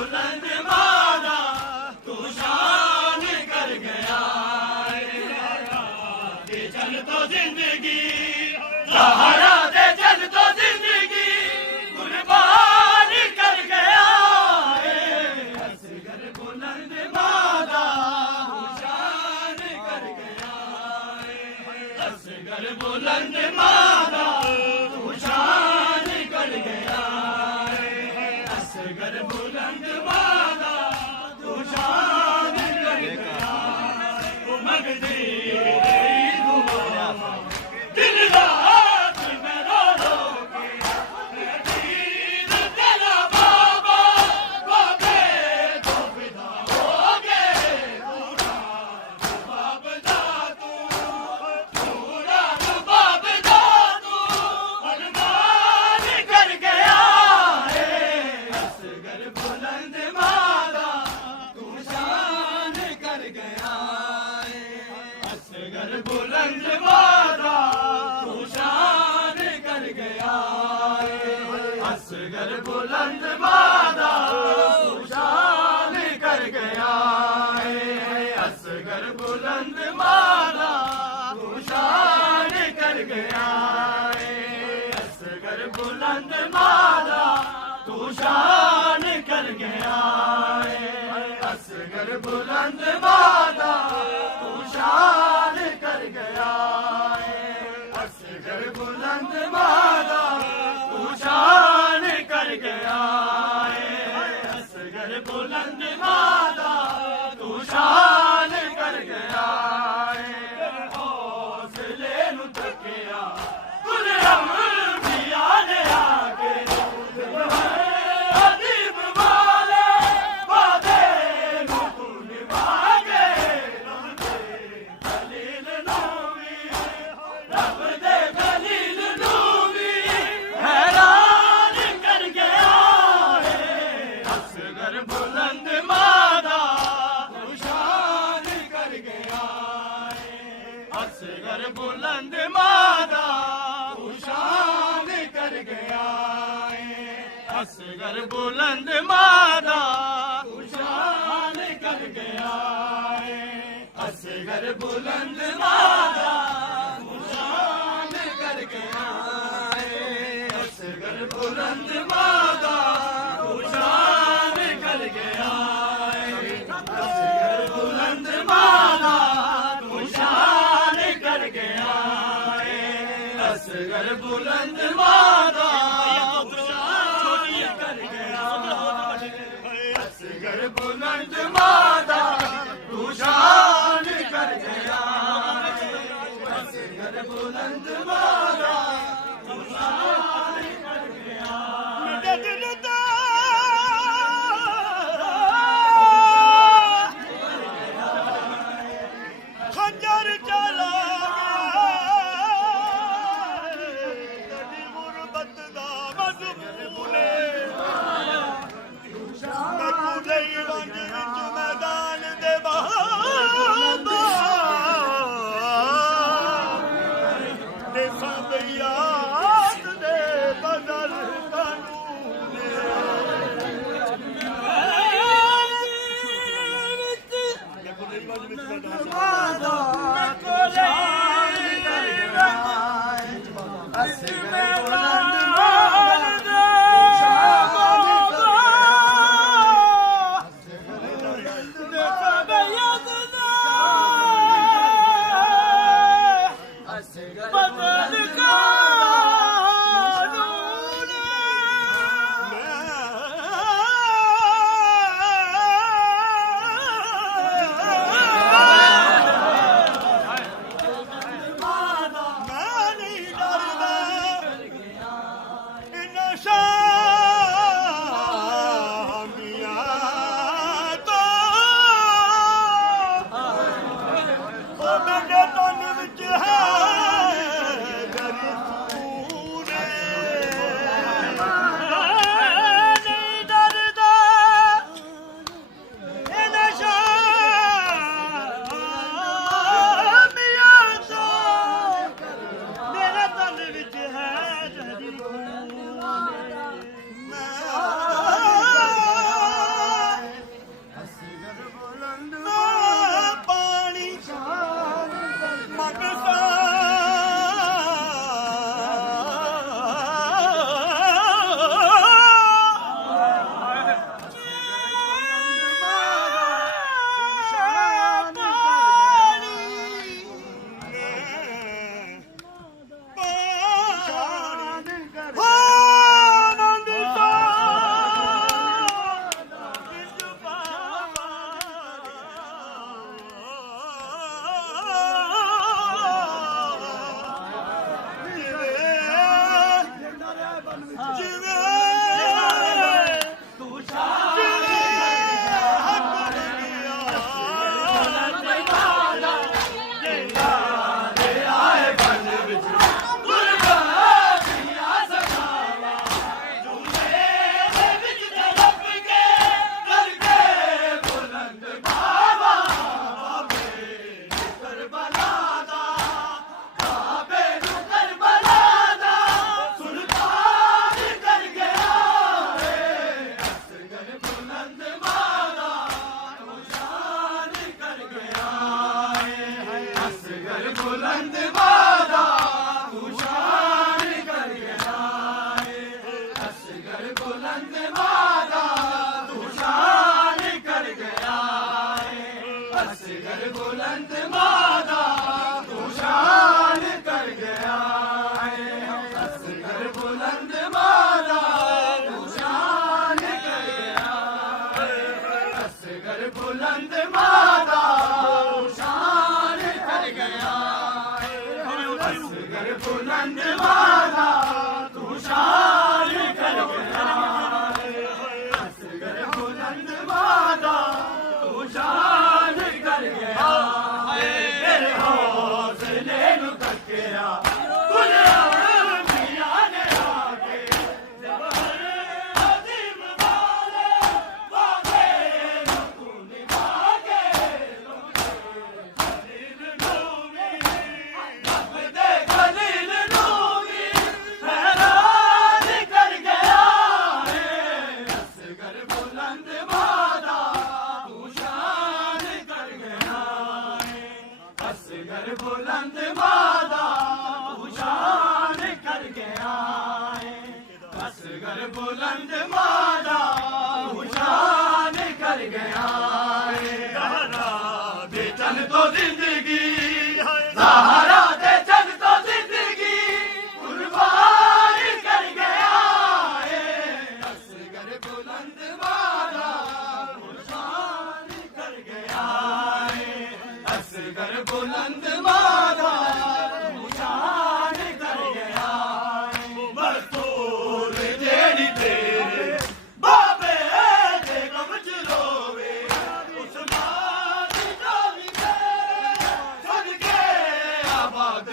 बुलंद मादा तू शान कर गया दे चल तो जिंदगी सहारा दे चल तो जिंदगी कुर्बान कर गया असगर बुलंद मादा तू शान कर गया असगर बुलंद मादा तू शान कर गया असगर बुलंद मादा तू शान कर गया उमगदी दुआ दिन रात में रो रो के दीन तेरा बाबा बाबे तो विदा हो गए पूरा बाप दा तू पूरा बाप दा तू अरमान कर गया असगर बुलंद मादा तू शान कर गया असगर बुलंद मादा तू शान कर गया असगर बुलंद मादा तू शान कर गया असगर बुलंद मादा तू शान कर गया असगर बुलंद मादा तू शान कर गया असगर बुलंद मादा तू शान कर गया असगर बुलंद मादा तू शान कर गया असगर बुलंद मादा तू शान कर गया हौसले नु तकिया गुलरम दिया ने आके अदीब वाले वादे नु तू निभागे रब दे दलील नूवी हैरान कर गया असगर बुलंद मादा तू शान कर गया असगर बुलंद मादा तू शान कर गया असगर बुलंद मादा तू शान कर गया असगर बुलंद मादा तू शान कर गया असगर बुलंद मादा तू शान कर गया असगर बुलंद मादा तू शान कर गया असगर बुलंद मादा तू शान कर गया असगर बुलंद मादा तू शान कर गया असगर बुलंद मादा तू शान कर गया मेरे दिल दा खंजर चला गया तेरी गुरबत दा मजमून मैं पूरे रंग विच मैं बुलंद मादा तू शान कर गया है असगर बुलंद मादा तू शान कर गया है असगर बुलंद मादा तू शान कर गया है असगर बुलंद मादा तू शान कर गया है असगर बुलंद मादा तू शान कर गया है असगर बुलंद मादा तू शान कर गया है असगर बुलंद मादा तू शान कर गया है असगर बुलंद मादा तू शान कर गया है मेरे हौसले नु तकिया गुलाम मियां ने आके जब हर अजीम वाले वादे तू निभा के खलील नूरी रब दे खलील नूरी हैरान कर गया है असगर बुलंद मादा तू शान कर गया है असगर बुलंद मादा तू शान कर गया है असगर बुलंद मादा तू शान कर गया है ज़हरा दे चल तो जिंदगी ज़हरा दे चल तो जिंदगी कुर्बान कर गया है असगर बुलंद मादा तू शान कर गया है असगर बुलंद मादा तू शान कर गया है मस्तूर जेड़ी तेरे बाबे दे गम च रोवे उस मां दी डोली ते सदके आबाद